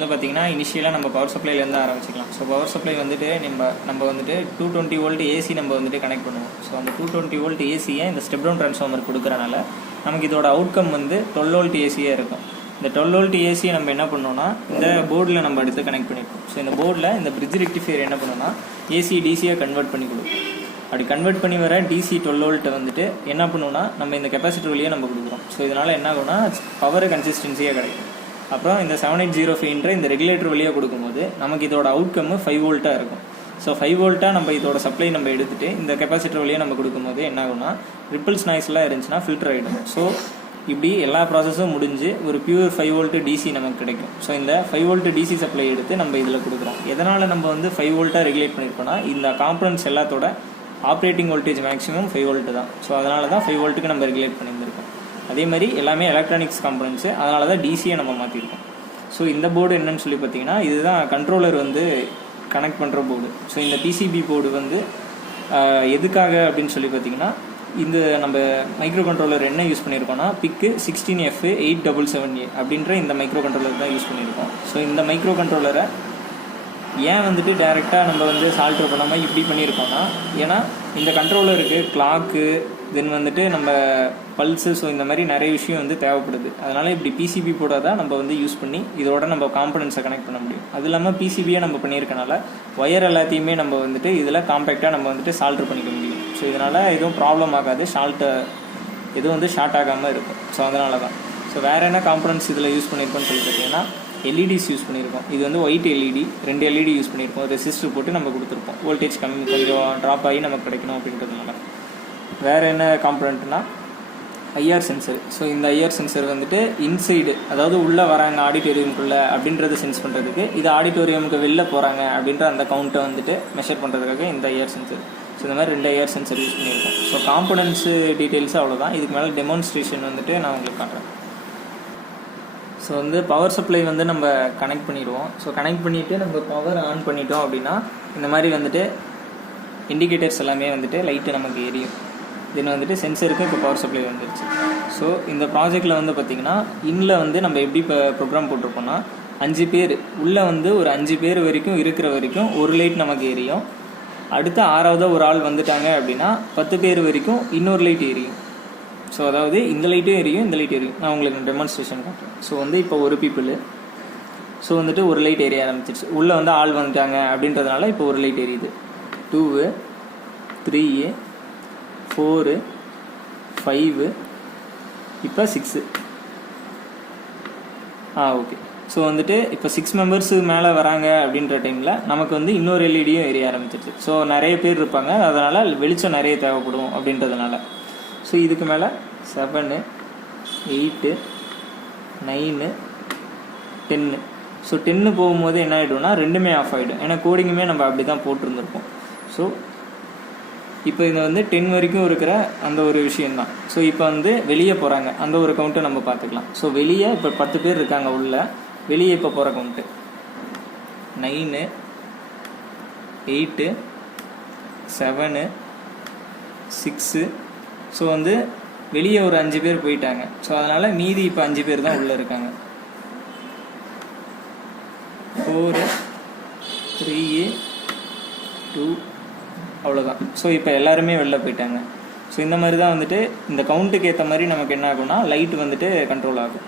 வந்து பார்த்தீங்கன்னா இனிஷியலாக நம்ம பவர் சப்ளைலேருந்து ஆரம்பிச்சிக்கலாம். ஸோ பவர் சப்ளை வந்துட்டு நம்ம வந்துட்டு 220 வோல்ட் ஏசி நம்ம வந்துட்டு கனெக்ட் பண்ணுவோம். ஸோ அந்த 220 வோல்ட் ஏசியை இந்த ஸ்டெப் டவுன் ட்ரான்ஸ்ஃபார்மர் கொடுக்குறனால நமக்கு இதோட அவுட்கம் வந்து 12 வோல்ட் ஏசியாக இருக்கும். இந்த 12 வோல்ட் ஏசியை நம்ம என்ன பண்ணோம்னா இந்த போர்டில் நம்ம எடுத்து கனெக்ட் பண்ணியிருக்கோம். ஸோ இந்த போர்டில் இந்த பிரிட்ஜ் ரெக்டிஃபையர் என்ன பண்ணோம்னா ஏசி டிசியாக கன்வெர்ட் பண்ணி கொடுக்கும். அப்படி கன்வெர்ட் பண்ணி வர டிசி 12 வோல்ட்டை வந்துட்டு என்ன பண்ணுவோம்னா நம்ம இந்த கெப்பாசிட்டர் வழியாக நம்ம கொடுக்குறோம். ஸோ இதனால் என்ன ஆகும்னா பவர் கன்சிஸ்டன்சியாக கிடைக்கும். அப்புறம் இந்த 7805 இந்த ரெகுலேட்டர் வழியாக கொடுக்கும்போது நமக்கு இதோட அவுட்கம் 5 வோல்ட்டாக இருக்கும். ஸோ 5 வோல்ட்டாக நம்ம இதோட சப்ளை நம்ம எடுத்துகிட்டு இந்த கெப்பாசிட்டர் வழியாக நம்ம கொடுக்கும்போது என்ன ஆகும்னா ரிப்பிள்ஸ் நாய்ஸ்லாம் இருந்துச்சுன்னா ஃபில்டர் ஆகிடும். ஸோ இப்படி எல்லா ப்ராசஸும் முடிஞ்சு ஒரு பியூர் 5 வோல்ட் டிசி நமக்கு கிடைக்கும். ஸோ இந்த 5 வோல்ட் டிசி சப்ளை எடுத்து நம்ம இதில் கொடுக்குறோம். எதனால் நம்ம வந்து 5 வோல்ட்டாக ரெகுலேட் பண்ணியிருக்கோம்னா இந்த காம்பனன்ட்ஸ் எல்லாத்தோட ஆப்ரேட்டிங் வோல்டேஜ் மேக்ஸிமம் 5 வோல்ட் தான். ஸோ அதனால தான் 5 வோல்ட்டுக்கு நம்ம ரெகுலேட் பண்ணியிருந்திருக்கோம். அதே மாதிரி எல்லாமே எலக்ட்ரானிக்ஸ் காம்பனன்ட்ஸு, அதனால தான் டிசியை நம்ம மாற்றிருக்கோம். ஸோ இந்த போர்டு என்னன்னு சொல்லி பார்த்தீங்கன்னா இதுதான் கண்ட்ரோலர் வந்து கனெக்ட் பண்ணுற போர்டு. ஸோ இந்த பிசிபி போர்டு வந்து எதுக்காக அப்படின்னு சொல்லி பார்த்தீங்கன்னா இந்த நம்ம மைக்ரோ கண்ட்ரோலர் என்ன யூஸ் பண்ணியிருக்கோம்னா பிக்கு 16F877A அப்படின்ற இந்த மைக்ரோ கண்ட்ரோலர் தான் யூஸ் பண்ணியிருக்கோம். ஸோ இந்த மைக்ரோ கண்ட்ரோலரை ஏன் வந்துட்டு டைரெக்டாக நம்ம வந்து சால்ட்ரு பண்ணாமல் இப்படி பண்ணியிருக்கோம்னா ஏன்னா இந்த கண்ட்ரோலருக்கு கிளாக்கு தென் வந்துட்டு நம்ம பல்ஸு ஸோ இந்த மாதிரி நிறைய விஷயம் வந்து தேவைப்படுது. அதனால் இப்படி பிசிபி போட தான் நம்ம வந்து யூஸ் பண்ணி இதோட நம்ம காம்பனன்ட்ஸை கனெக்ட் பண்ண முடியும். அது இல்லாமல் பிசிபியை நம்ம பண்ணியிருக்கனால ஒயர் எல்லாத்தையுமே நம்ம வந்துட்டு இதில் காம்பேக்டாக நம்ம வந்துட்டு சால்ட்ரு பண்ணிக்க முடியும். ஸோ இதனால் எதுவும் ப்ராப்ளம் ஆகாது, எதுவும் வந்து ஷார்ட் ஆகாமல் இருக்கும். ஸோ அதனால தான். ஸோ வேறு என்ன காம்பனன்ட்ஸ் இதில் யூஸ் பண்ணியிருக்கோம்னு சொல்லி பார்த்தீங்கன்னா எல்இடிஸ் யூஸ் பண்ணியிருக்கோம். இது வந்து ஒயிட் எல்இடி 2 எல்இடி யூஸ் பண்ணியிருக்கோம். ரெசிஸ்டர் போட்டு நம்ம கொடுத்துருப்போம். வோல்டேஜ் கொஞ்சம் ட்ராப் ஆகி நமக்கு கிடைக்கணும் அப்படின்றதுனால. வேறு என்ன காம்பனண்ட்னா ஐஆர் சென்சர். ஸோ இந்த ஐஆர் சென்சர் வந்துட்டு இன்சைடு, அதாவது உள்ளே வராங்க ஆடிட்டோரியமுக்குள்ளே அப்படின்றத சென்ஸ் பண்ணுறதுக்கு, இது ஆடிட்டோரியமுக்கு வெளில போகிறாங்க அப்படின்ற அந்த கவுண்ட்டை வந்துட்டு மெஷர் பண்ணுறதுக்காக இந்த ஐஆர் சென்சர். ஸோ இந்த மாதிரி 2 ஐஆர் சென்சர் யூஸ் பண்ணியிருக்கோம். ஸோ காம்பனன்ட்ஸு டீட்டெயில்ஸு அவ்வளோதான். இதுக்கு மேலே டெமான்ஸ்ட்ரேஷன் வந்துட்டு நான் உங்களுக்கு காட்டுறேன். ஸோ வந்து பவர் சப்ளை வந்து நம்ம கனெக்ட் பண்ணிடுவோம். ஸோ கனெக்ட் பண்ணிவிட்டு நம்ம பவர் ஆன் பண்ணிட்டோம் அப்படின்னா இந்த மாதிரி வந்துட்டு இண்டிகேட்டர்ஸ் எல்லாமே வந்துட்டு லைட்டு நமக்கு எரியும். தென் வந்துட்டு சென்சருக்கு இப்போ பவர் சப்ளை வந்துருச்சு. ஸோ இந்த ப்ராஜெக்டில் வந்து பார்த்திங்கன்னா இன்னில் வந்து நம்ம எப்படி இப்போ ப்ரோக்ராம் போட்டிருப்போம்னா 5 பேர் உள்ளே வந்து ஒரு 5 பேர் வரைக்கும் இருக்கிற வரைக்கும் ஒரு லைட் நமக்கு எரியும். அடுத்து 6வது ஒரு ஆள் வந்துட்டாங்க அப்படின்னா 10 பேர் வரைக்கும் இன்னொரு லைட் எரியும். ஸோ அதாவது இந்த லைட்டும் எரியும், இந்த லைட் எரியும். நான் உங்களுக்கு டெமான்ஸ்ட்ரேஷன் காட்டுறேன். ஸோ வந்து இப்போ ஒரு பீப்புள் ஸோ வந்துட்டு ஒரு லைட் எரிய ஆரம்பிச்சிருச்சு. உள்ளே வந்து ஆள் வந்துட்டாங்க அப்படின்றதுனால இப்போ ஒரு லைட் எரியுது. 2 3 4 5 இப்போ 6. ஓகே. ஸோ வந்துட்டு இப்போ 6 மெம்பர்ஸ் மேலே வராங்க அப்படின்ற டைமில் நமக்கு வந்து இன்னொரு எல்இடியும் எரிய ஆரம்பிச்சிருச்சு. ஸோ நிறைய பேர் இருப்பாங்க, அதனால் வெளிச்சம் நிறைய தேவைப்படும் அப்படின்றதுனால. ஸோ இதுக்கு மேலே 7 8 9 10. ஸோ 10 போகும்போது என்ன ஆகிடும்னா ரெண்டுமே ஆஃப் ஆகிடும். ஏன்னா கோடிங்குமே நம்ம அப்படி தான் போட்டிருந்துருப்போம். ஸோ இப்போ இது வந்து 10 வரைக்கும் இருக்கிற அந்த ஒரு விஷயந்தான். ஸோ இப்போ வந்து வெளியே போகிறாங்க அந்த ஒரு கவுண்ட்டை நம்ம பார்த்துக்கலாம். ஸோ வெளியே இப்போ 10 பேர் இருக்காங்க உள்ள, வெளியே இப்போ போகிற கவுண்ட்டு 9 8 7 6. ஸோ வந்து வெளியே ஒரு 5 பேர் போயிட்டாங்க. ஸோ அதனால் மீதி இப்போ 5 பேர் தான் உள்ளே இருக்காங்க. 4 3 2 அவ்வளோதான். ஸோ இப்போ எல்லாருமே வெளில போயிட்டாங்க. ஸோ இந்த மாதிரி தான் வந்துட்டு இந்த கவுண்ட்டுக்கு ஏற்ற மாதிரி நமக்கு என்ன ஆகும்னா லைட் வந்துட்டு கண்ட்ரோல் ஆகும்.